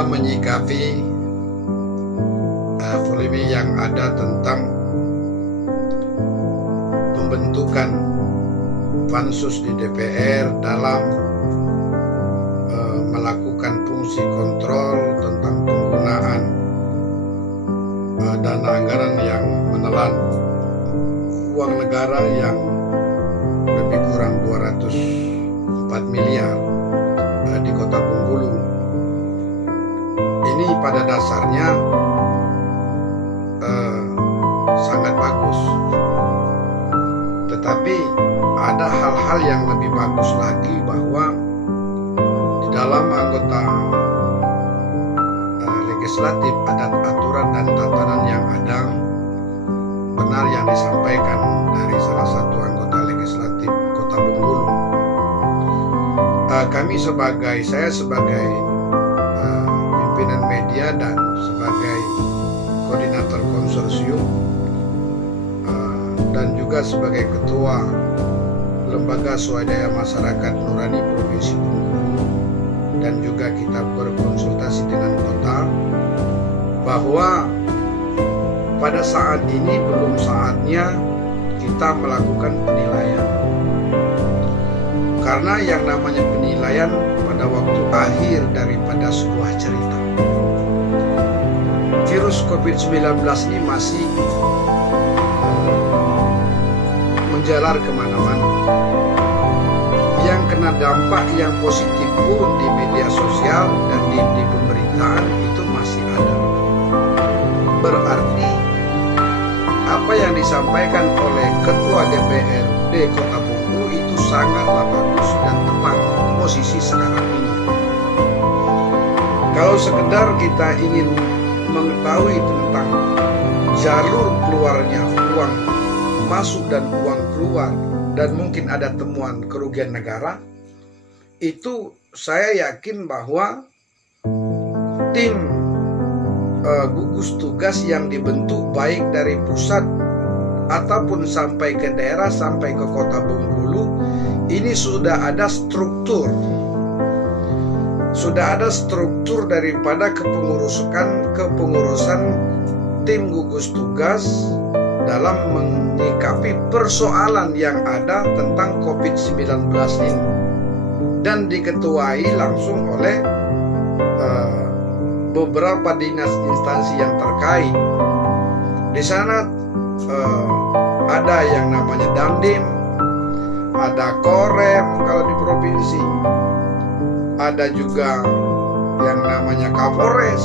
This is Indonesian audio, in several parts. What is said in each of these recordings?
dalam menyikapi polemik yang ada tentang pembentukan pansus di DPR dalam melakukan fungsi kontrol tentang penggunaan dana anggaran yang menelan uang negara yang lebih kurang 204 miliar di Kota Bengkulu. Ini pada dasarnya sangat bagus, tetapi ada hal-hal yang lebih bagus lagi, bahwa di dalam anggota legislatif ada aturan dan tatanan yang ada. Benar yang disampaikan dari salah satu anggota legislatif Kota Bengkulu. Saya sebagai pimpinan media dan sebagai koordinator konsorsium dan juga sebagai ketua Lembaga Swadaya Masyarakat Nurani Provinsi Bengkulu, dan juga kita berkonsultasi dengan kota, bahwa pada saat ini belum saatnya kita melakukan penilaian. Karena yang namanya penilaian pada waktu akhir daripada sebuah cerita. Virus COVID-19 ini masih menjalar kemana-mana. Yang kena dampak yang positif pun di media sosial dan di pemerintahan itu masih ada. Berarti apa yang disampaikan oleh Ketua DPRD Kota Bengkulu itu sangatlah bagus dan tepat posisi sekarang ini. Kalau sekedar kita ingin mengetahui tentang jalur keluarnya uang masuk dan uang keluar, dan mungkin ada temuan kerugian negara, itu saya yakin bahwa tim gugus tugas yang dibentuk baik dari pusat ataupun sampai ke daerah, sampai ke Kota Bengkulu, ini sudah ada struktur daripada kepengurusan tim gugus tugas dalam menyikapi persoalan yang ada tentang COVID-19 ini, dan diketuai langsung oleh beberapa dinas instansi yang terkait. Di sana ada yang namanya Dandim, ada Korem kalau di provinsi, ada juga yang namanya Kapolres,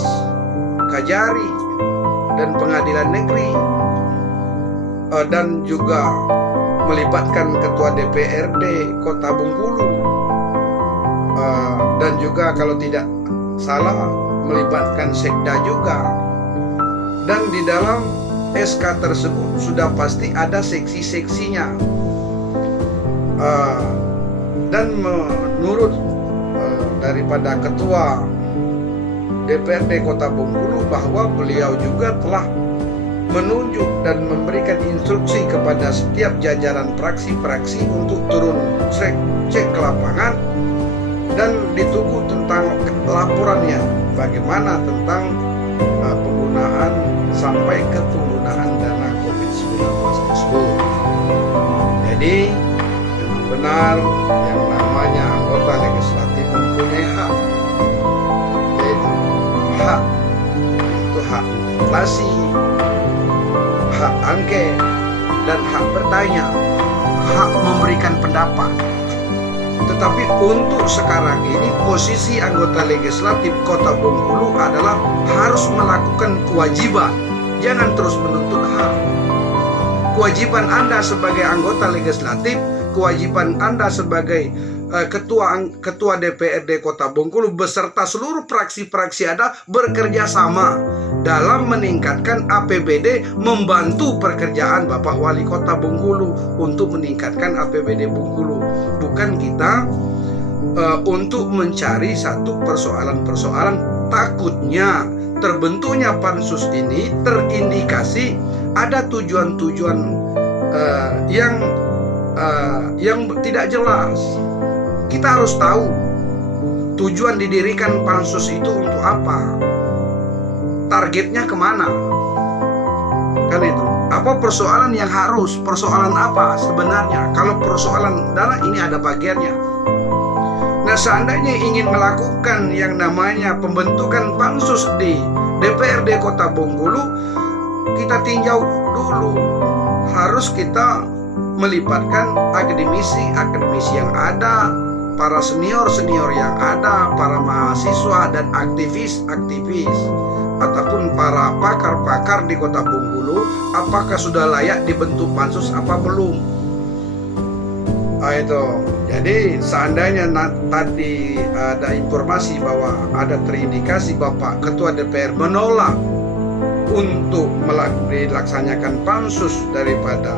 Kajari, dan Pengadilan Negeri, dan juga melibatkan Ketua DPRD Kota Bengkulu, dan juga kalau tidak salah melibatkan Sekda juga. Dan di dalam SK tersebut sudah pasti ada seksi-seksinya, dan menurut daripada Ketua DPRD Kota Bengkulu, bahwa beliau juga telah menunjuk dan memberikan instruksi kepada setiap jajaran praksi-praksi untuk turun cek ke lapangan dan ditunggu tentang laporannya bagaimana tentang penggunaan sampai ke penggunaan dana COVID-19 tersebut. Jadi memang benar yang namanya anggota legislatif mempunyai hak, yaitu hak interpelasi, hak angket, dan hak bertanya, hak memberikan pendapat. Tetapi untuk sekarang ini posisi anggota legislatif Kota Bengkulu adalah harus melakukan kewajiban, jangan terus menuntut hak. Kewajiban Anda sebagai anggota legislatif, kewajiban Anda sebagai Ketua DPRD Kota Bengkulu beserta seluruh praksi-praksi ada bekerja sama dalam meningkatkan APBD, membantu pekerjaan Bapak Wali Kota Bengkulu untuk meningkatkan APBD Bengkulu. Bukan kita untuk mencari satu persoalan-persoalan. Takutnya terbentuknya pansus ini terindikasi ada tujuan-tujuan yang tidak jelas. Kita harus tahu Tujuan didirikan pansus itu untuk apa? Targetnya kemana? Kan itu. Apa persoalan yang harus? Persoalan apa sebenarnya? Kalau persoalan dana ini ada bagiannya. Nah, seandainya ingin melakukan yang namanya pembentukan pansus di DPRD Kota Bengkulu, kita tinjau dulu. Harus kita melibatkan akademisi yang ada, para senior yang ada, para mahasiswa dan aktivis ataupun para pakar di Kota Bengkulu, apakah sudah layak dibentuk pansus apa belum? Itu. Jadi seandainya tadi ada informasi bahwa ada terindikasi Bapak Ketua DPR menolak untuk dilaksanakan pansus daripada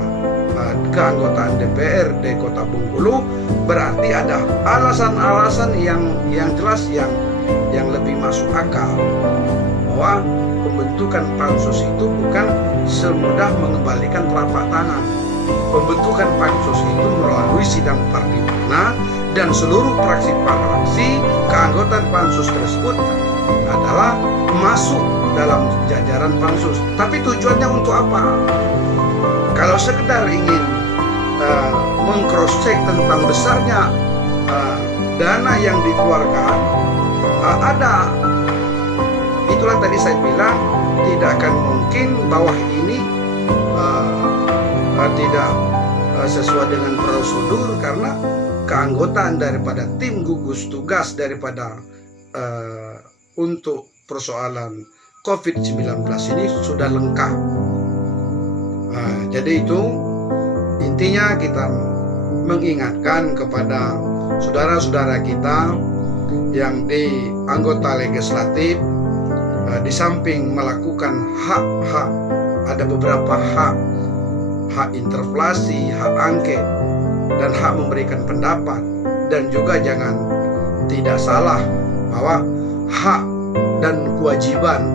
keanggotaan DPR di Kota Bengkulu, berarti ada alasan-alasan yang jelas yang lebih masuk akal bahwa pembentukan pansus itu bukan semudah mengembalikan telapak tangan. Pembentukan pansus itu melalui sidang paripurna dan seluruh fraksi keanggotaan pansus tersebut adalah masuk dalam jajaran pansus. Tapi tujuannya untuk apa? Kalau sekedar ingin meng-cross-check tentang besarnya dana yang dikeluarkan, ada. Itulah tadi saya bilang, tidak akan mungkin bahwa ini tidak sesuai dengan prosedur, karena keanggotaan daripada tim gugus tugas daripada untuk persoalan COVID-19 ini sudah lengkap. Jadi itu intinya, kita mengingatkan kepada saudara-saudara kita yang di anggota legislatif, di samping melakukan hak-hak, ada beberapa hak interpelasi, hak angket, dan hak memberikan pendapat. Dan juga jangan tidak salah bahwa hak dan kewajiban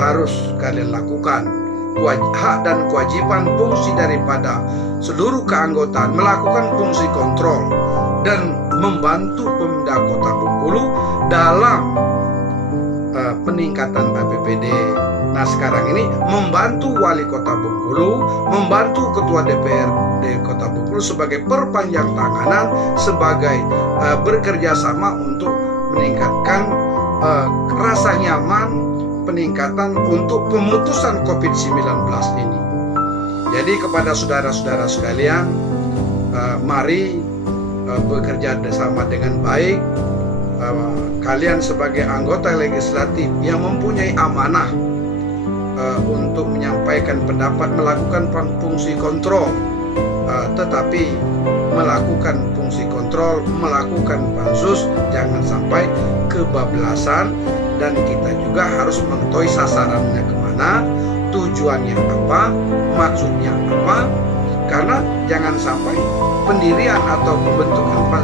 harus kalian lakukan. Hak dan kewajiban fungsi daripada seluruh keanggotaan melakukan fungsi kontrol dan membantu Pemda Kota Bengkulu dalam peningkatan APBD. Nah, sekarang ini membantu Wali Kota Bengkulu, membantu Ketua DPRD Kota Bengkulu sebagai perpanjang tanganan, sebagai bekerja sama untuk meningkatkan rasa nyaman, peningkatan untuk pemutusan COVID-19 ini. Jadi kepada saudara-saudara sekalian, mari bekerja bersama dengan baik. Kalian sebagai anggota legislatif yang mempunyai amanah untuk menyampaikan pendapat, melakukan fungsi kontrol, tetapi melakukan fungsi kontrol, melakukan pansus, jangan sampai kebablasan. Dan kita juga harus mengetahui sasarannya kemana, tujuannya apa, maksudnya apa. Karena jangan sampai pendirian atau pembentukan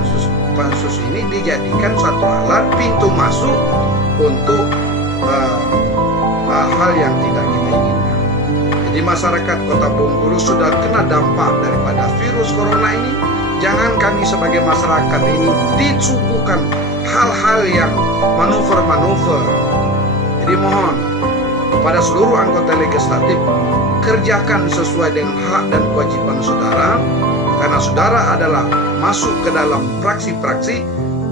pansus ini dijadikan suatu alat pintu masuk untuk hal yang tidak kita inginkan. Jadi masyarakat Kota Bengkulu sudah kena dampak daripada virus corona ini. Jangan kami sebagai masyarakat ini disuguhkan hal-hal yang manuver-manuver. Jadi mohon kepada seluruh anggota legislatif, kerjakan sesuai dengan hak dan kewajiban saudara, karena saudara adalah masuk ke dalam fraksi-fraksi,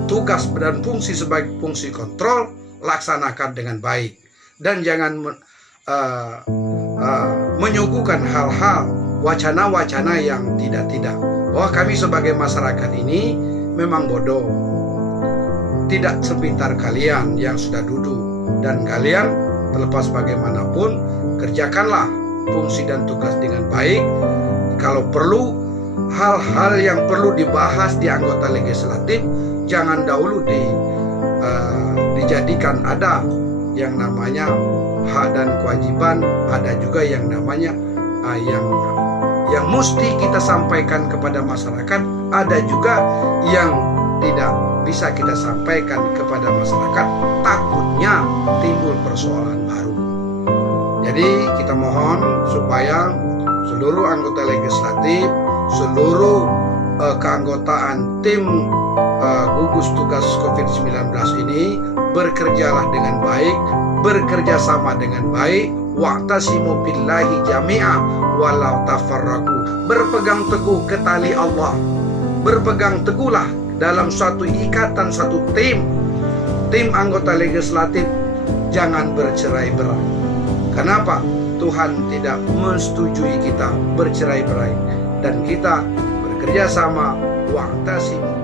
tugas dan fungsi sebagai fungsi kontrol, laksanakan dengan baik. Dan jangan menyuguhkan hal-hal, wacana-wacana yang tidak-tidak. Bahwa kami sebagai masyarakat ini memang bodoh. Tidak sepintar kalian yang sudah duduk. Dan kalian terlepas bagaimanapun, kerjakanlah fungsi dan tugas dengan baik. Kalau perlu, hal-hal yang perlu dibahas di anggota legislatif, jangan dahulu dijadikan ada yang namanya hak dan kewajiban, ada juga yang namanya yang mesti kita sampaikan kepada masyarakat, ada juga yang tidak bisa kita sampaikan kepada masyarakat, takutnya timbul persoalan baru. Jadi kita mohon supaya seluruh anggota legislatif, seluruh keanggotaan tim gugus tugas COVID-19 ini, bekerjalah dengan baik, bekerja sama dengan baik, wa'tasimu billahi jami'a walau tafarraqu. Berpegang teguh ke tali Allah, berpegang teguhlah dalam suatu ikatan, satu tim anggota legislatif. Jangan bercerai-berai. Kenapa? Tuhan tidak menyetujui kita bercerai-berai, dan kita bekerja sama, wa'tasimu